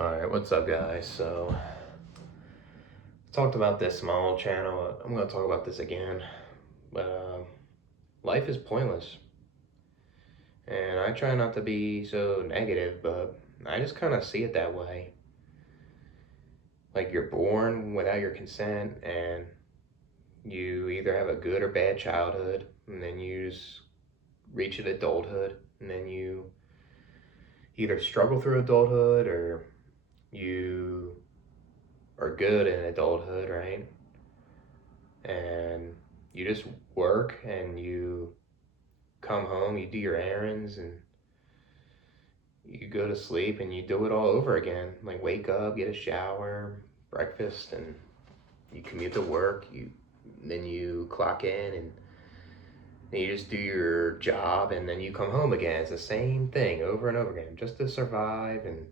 Alright, what's up, guys? So, I talked about this on my old channel. I'm going to talk about this again. But life is pointless. And I try not to be so negative, but I just kind of see it that way. Like, you're born without your consent, and you either have a good or bad childhood, and then you just reach adulthood, and then you either struggle through adulthood or you are good in adulthood, right? And you just work and you come home, you do your errands, and you go to sleep and you do it all over again. Like, wake up, get a shower, breakfast, and you commute to work. Then you clock in and then you just do your job, and then you come home again. It's the same thing over and over again, just to survive and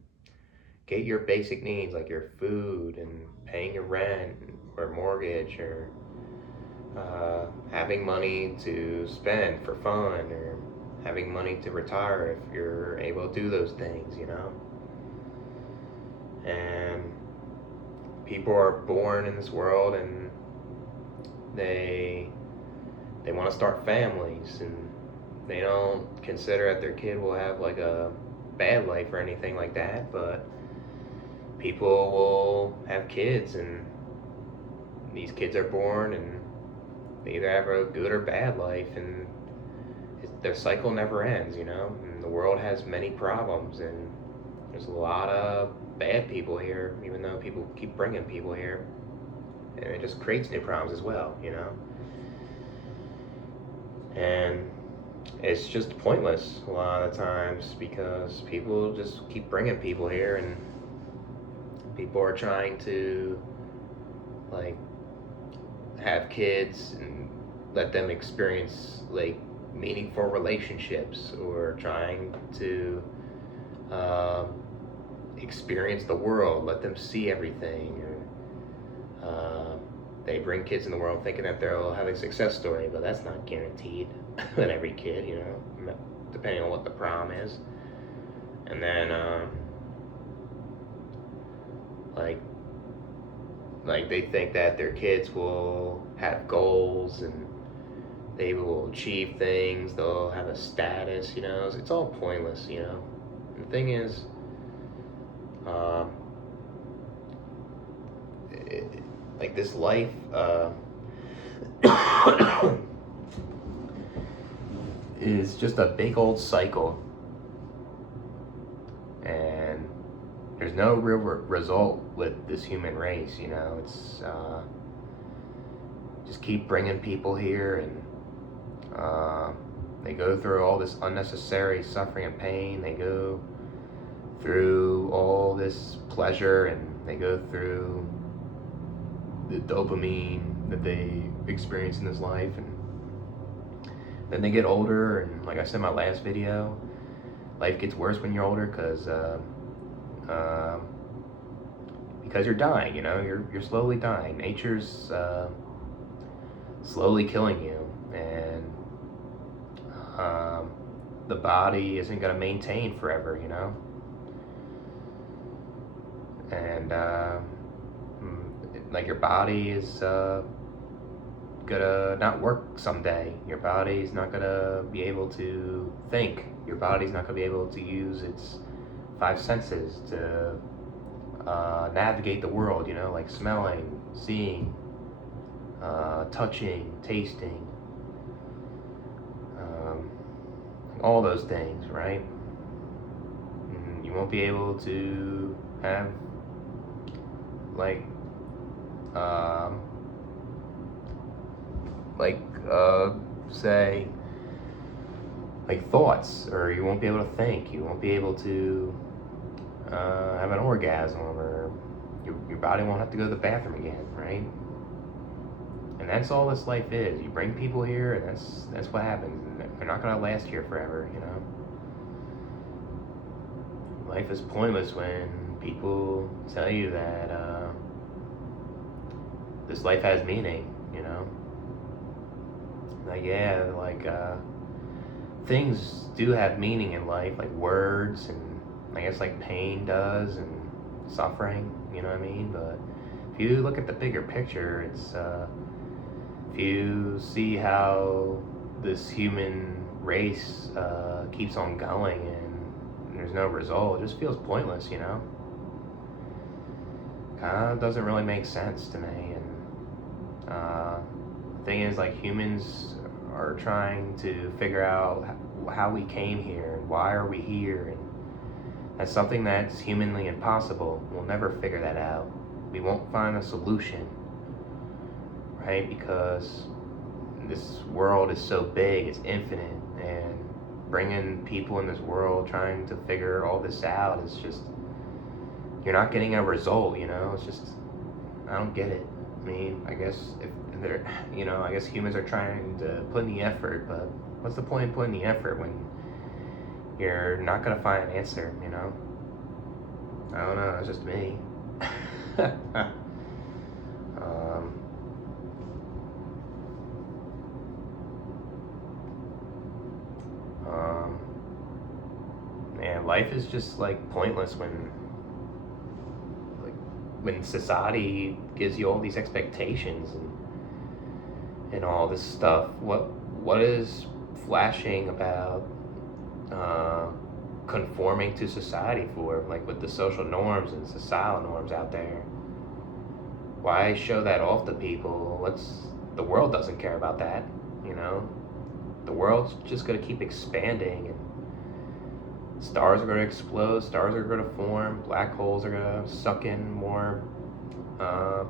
get your basic needs like your food and paying your rent or mortgage, or having money to spend for fun, or having money to retire if you're able to do those things, And people are born in this world and they want to start families, and they don't consider that their kid will have like a bad life or anything like that, but people will have kids, and these kids are born and they either have a good or bad life, and their cycle never ends, And the world has many problems, and there's a lot of bad people here, even though people keep bringing people here, and it just creates new problems as well, And it's just pointless a lot of times because people just keep bringing people here, and people are trying to like have kids and let them experience like meaningful relationships, or trying to experience the world, let them see everything, or they bring kids in the world thinking that they'll have a success story, but that's not guaranteed with every kid, depending on what the problem is. And then like they think that their kids will have goals and they will achieve things, they'll have a status, it's all pointless, And the thing is, like this life, is just a big old cycle, and there's no real result with this human race, It's just keep bringing people here, and they go through all this unnecessary suffering and pain. They go through all this pleasure, and they go through the dopamine that they experience in this life, and then they get older, and like I said in my last video, life gets worse when you're older because you're dying, you're slowly dying. Nature's slowly killing you, and the body isn't going to maintain forever, and like your body is gonna not work someday. Your body's not gonna be able to think. Your body's not gonna be able to use its five senses to navigate the world, like smelling, seeing, touching, tasting, all those things, right? You won't be able to have like say like thoughts, or you won't be able to think. You won't be able to have an orgasm, or your body won't have to go to the bathroom again, right? And that's all this life is. You bring people here, and that's what happens. They're not gonna last here forever, Life is pointless when people tell you that this life has meaning, Like, yeah, like things do have meaning in life, like words, and I guess like pain does, and suffering, you know what I mean? But if you look at the bigger picture, it's if you see how this human race keeps on going and there's no result, it just feels pointless, you know? Kind of doesn't really make sense to me. And the thing is, like, humans are trying to figure out how we came here and why are we here, and that's something that's humanly impossible. We'll never figure that out. We won't find a solution, right? Because this world is so big, it's infinite, and bringing people in this world trying to figure all this out is just, you're not getting a result, you know? It's just, I don't get it. I mean, I guess if they're, you know, I guess humans are trying to put in the effort, but what's the point in putting the effort when you're not gonna find an answer, you know? I don't know, it's just me. Man, life is just like pointless when society gives you all these expectations and all this stuff. What is flashing about conforming to society for, like with the social norms and societal norms out there? Why show that off to people? The world doesn't care about that, you know? The world's just gonna keep expanding, and stars are gonna explode, stars are gonna form, black holes are gonna suck in more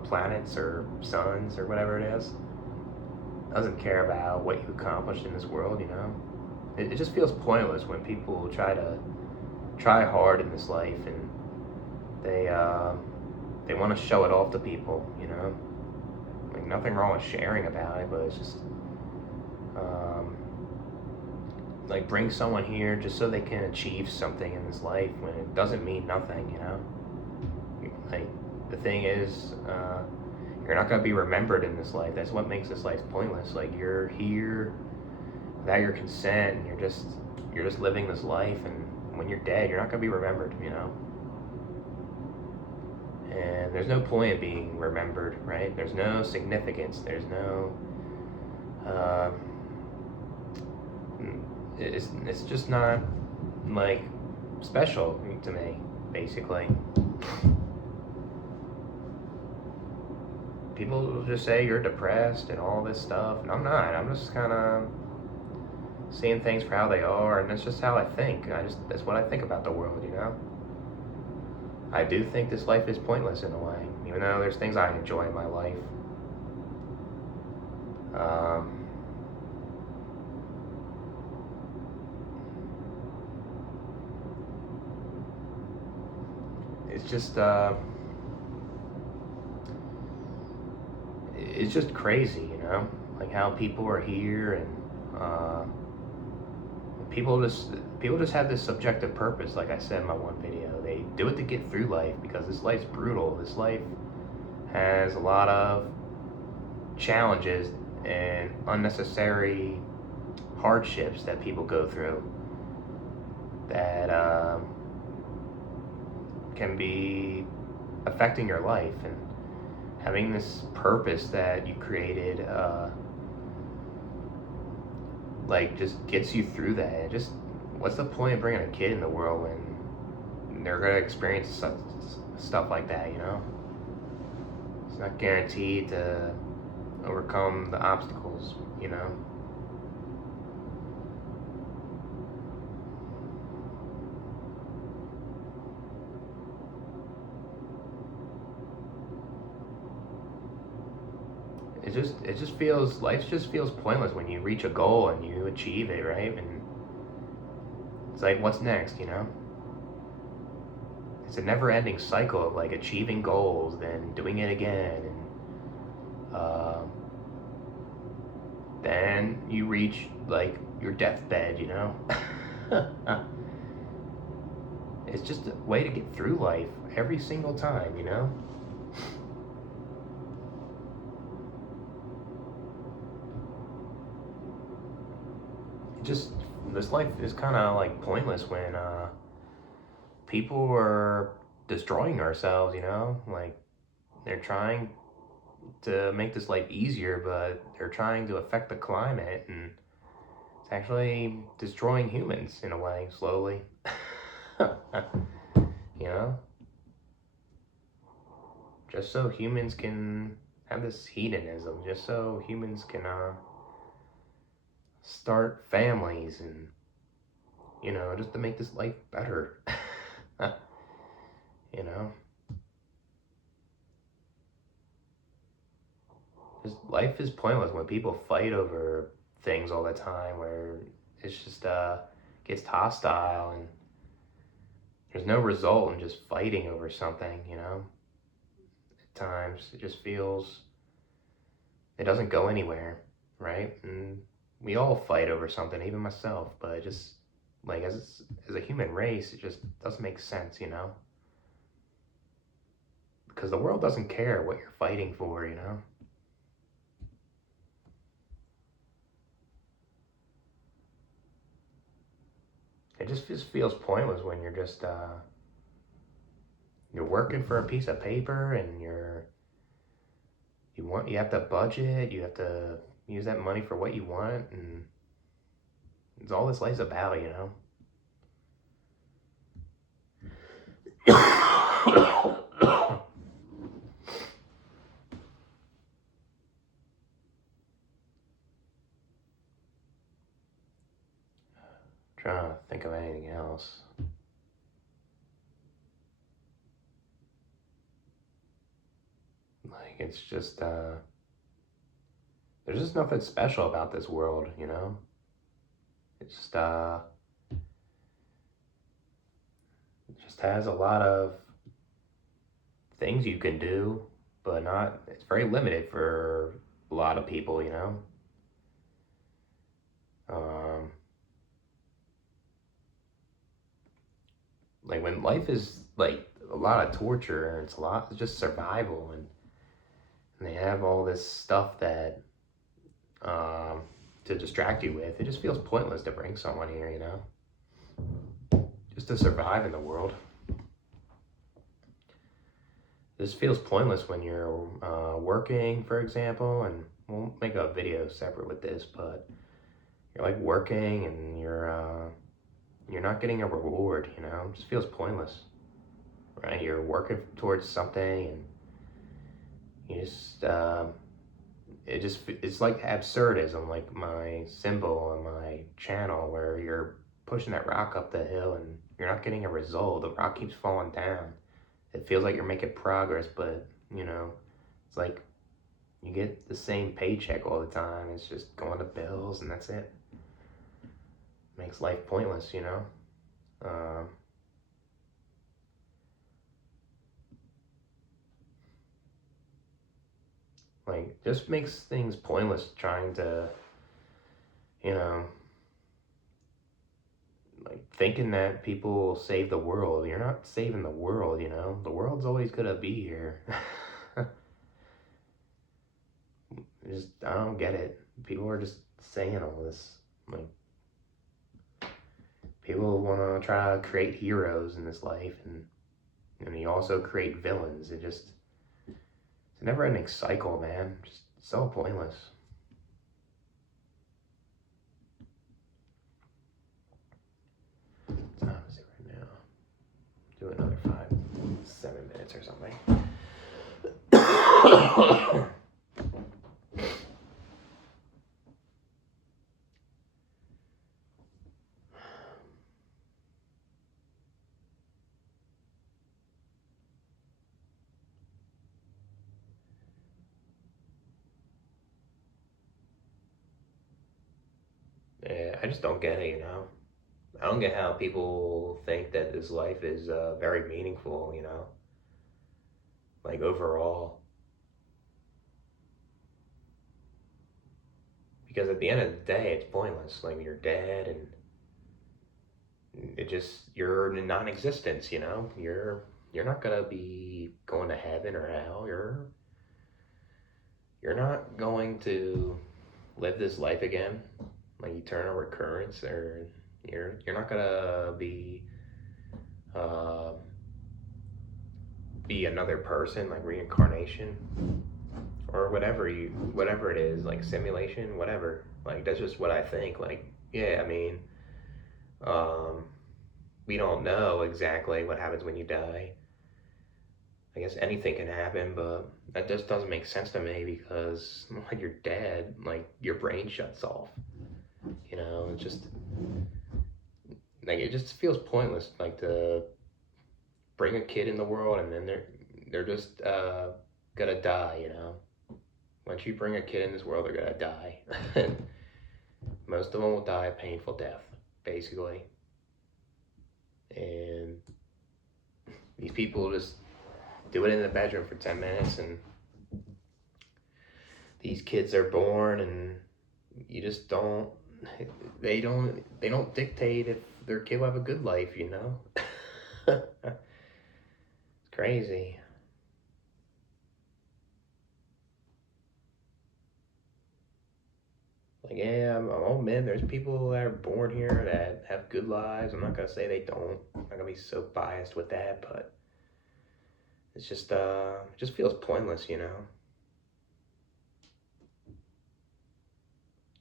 planets or suns or whatever it is. Doesn't care about what you accomplished in this world, you know? It just feels pointless when people try hard in this life and they want to show it off to people, you know? Like, nothing wrong with sharing about it, but it's just like, bring someone here just so they can achieve something in this life when it doesn't mean nothing, you know? Like, the thing is, you're not going to be remembered in this life. That's what makes this life pointless. Like, you're here without your consent, and you're just living this life, and when you're dead, you're not going to be remembered, you know? And there's no point in being remembered, right? There's no significance. There's no it's just not, like, special to me, basically. People will just say you're depressed and all this stuff, and I'm not. I'm just kind of seeing things for how they are, and that's just how I think. That's what I think about the world, you know? I do think this life is pointless in a way, even though there's things I enjoy in my life. It's just crazy, you know, like how people are here, and people just have this subjective purpose. Like I said in my one video, they do it to get through life, because this life's brutal. This life has a lot of challenges and unnecessary hardships that people go through that can be affecting your life, and having this purpose that you created like, just gets you through that. It just, what's the point of bringing a kid in the world when they're gonna experience stuff like that, you know? It's not guaranteed to overcome the obstacles, you know? It just feels, life just feels pointless when you reach a goal and you achieve it, right? And it's like, what's next, you know? It's a never-ending cycle of, like, achieving goals, then doing it again, and then you reach, like, your deathbed, you know? It's just a way to get through life every single time, you know? This life is kind of like pointless when people are destroying ourselves, like they're trying to make this life easier, but they're trying to affect the climate, and it's actually destroying humans in a way, slowly. you know, just so humans can have this hedonism, just so humans can start families and, just to make this life better. you know, just life is pointless when people fight over things all the time, where it's just gets hostile and there's no result in just fighting over something. At times it just feels it doesn't go anywhere, right? And we all fight over something, even myself, but it just, like, as a human race, it just doesn't make sense, because the world doesn't care what you're fighting for. It just feels pointless when you're working for a piece of paper, and you have to budget, you have to use that money for what you want, and it's all this life's about. Trying to think of anything else. Like, it's just there's just nothing special about this world. It just has a lot of things you can do, but not. It's very limited for a lot of people. Um, like when life is like a lot of torture, and it's just survival, and they have all this stuff that to distract you with. It just feels pointless to bring someone here, just to survive in the world. This feels pointless when you're working, for example, and we'll make a video separate with this, but you're like working and you're not getting a reward, it just feels pointless, right? You're working towards something, and you just it's like absurdism, like my symbol on my channel, where you're pushing that rock up the hill and you're not getting a result. The rock keeps falling down. It feels like you're making progress, but it's like you get the same paycheck all the time. It's just going to bills, and that's it. Makes life pointless. Like, just makes things pointless trying to, you know, like thinking that people will save the world. You're not saving the world. The world's always gonna be here. Just, I don't get it. People are just saying all this. Like, people want to try to create heroes in this life, and you also create villains. It's a never-ending cycle, man. Just so pointless. What time is it right now? Do another 7 minutes or something. Yeah, I just don't get it. I don't get how people think that this life is very meaningful. Like, overall. Because at the end of the day, it's pointless. Like, you're dead, and you're in non-existence. You're not gonna be going to heaven or hell. You're not going to live this life again, like eternal recurrence, or you're not gonna be be another person, like reincarnation or whatever it is, like simulation, whatever. Like that's just what I think. Like, yeah, I mean, um, we don't know exactly what happens when you die. I guess anything can happen, but that just doesn't make sense to me because when you're dead, like your brain shuts off. It's just like it just feels pointless, like to bring a kid in the world and then they're just gonna die. Once you bring a kid in this world, they're gonna die. Most of them will die a painful death, basically. And these people just do it in the bedroom for 10 minutes, and these kids are born, and you just don't. They don't dictate if their kid will have a good life. It's crazy. Like, yeah, I'll admit there's people that are born here that have good lives. I'm not gonna say they don't. I'm not gonna be so biased with that, but it's just it just feels pointless.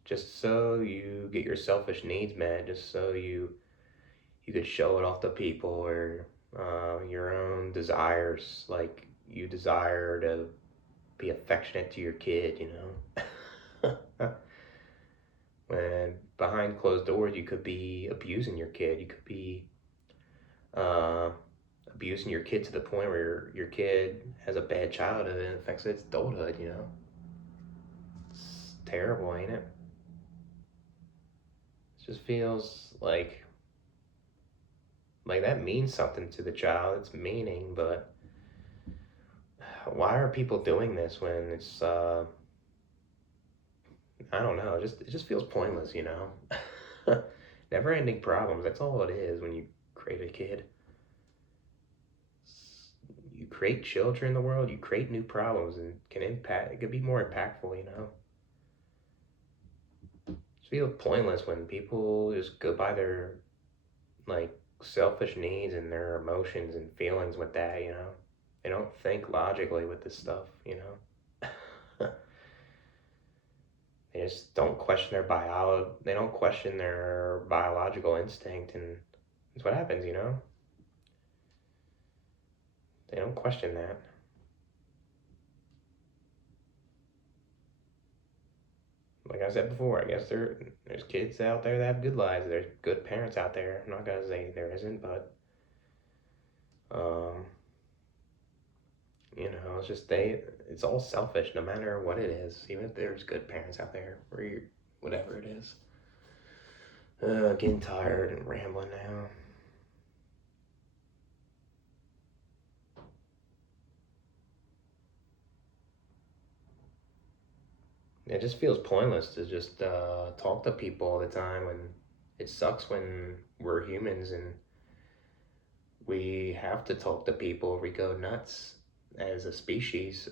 Just so you get your selfish needs met, just so you could show it off to people, or your own desires, like you desire to be affectionate to your kid. When behind closed doors, you could be abusing your kid. You could be uh, abusing your kid to the point where your kid has a bad childhood and affects its adulthood. It's terrible, ain't it? It just feels like that means something to the child. It's meaning, but why are people doing this when it's I don't know. It just feels pointless. Never ending problems. That's all it is when you create a kid. You create children in the world, you create new problems, and can impact. It could be more impactful. It feels pointless when people just go by their like selfish needs and their emotions and feelings with that. They don't think logically with this stuff. They just don't question their They don't question their biological instinct, and that's what happens. They don't question that. Like I said before, I guess there's kids out there that have good lives. There's good parents out there. I'm not gonna say there isn't, but um, it's just it's all selfish, no matter what it is. Even if there's good parents out there, or whatever it is. Getting tired and rambling now. It just feels pointless to just talk to people all the time, when it sucks when we're humans and we have to talk to people or we go nuts as a species.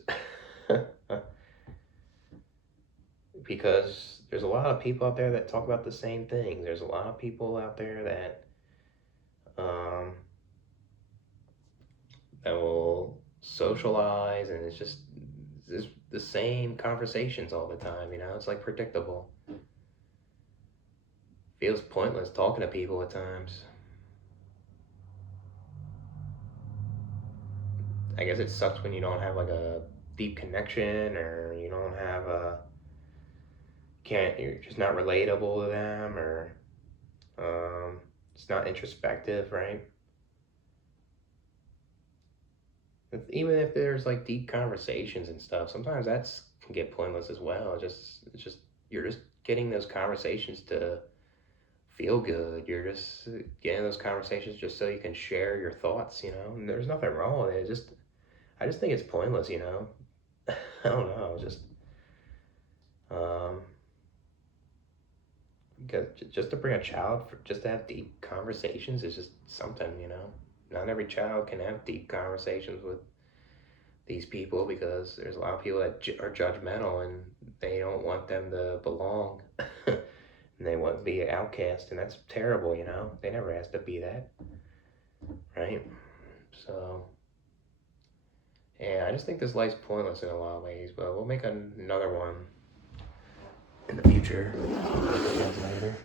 Because there's a lot of people out there that talk about the same things. There's a lot of people out there um, that will socialize, and it's the same conversations all the time. It's like predictable. Feels pointless talking to people at times. I guess it sucks when you don't have like a deep connection, or you don't have a can't you're just not relatable to them, or um, it's not introspective, right? Even if there's like deep conversations and stuff, sometimes that's can get pointless as well. It's just you're just getting those conversations to feel good. You're just getting those conversations just so you can share your thoughts. And there's nothing wrong with it. I just think it's pointless. I don't know. Just um, because just to bring a child just to have deep conversations is just something. Not every child can have deep conversations with these people, because there's a lot of people that are judgmental, and they don't want them to belong. And they want to be an outcast, and that's terrible. They never asked to be that, right? So just think this life's pointless in a lot of ways, but we'll make another one in the future. Later.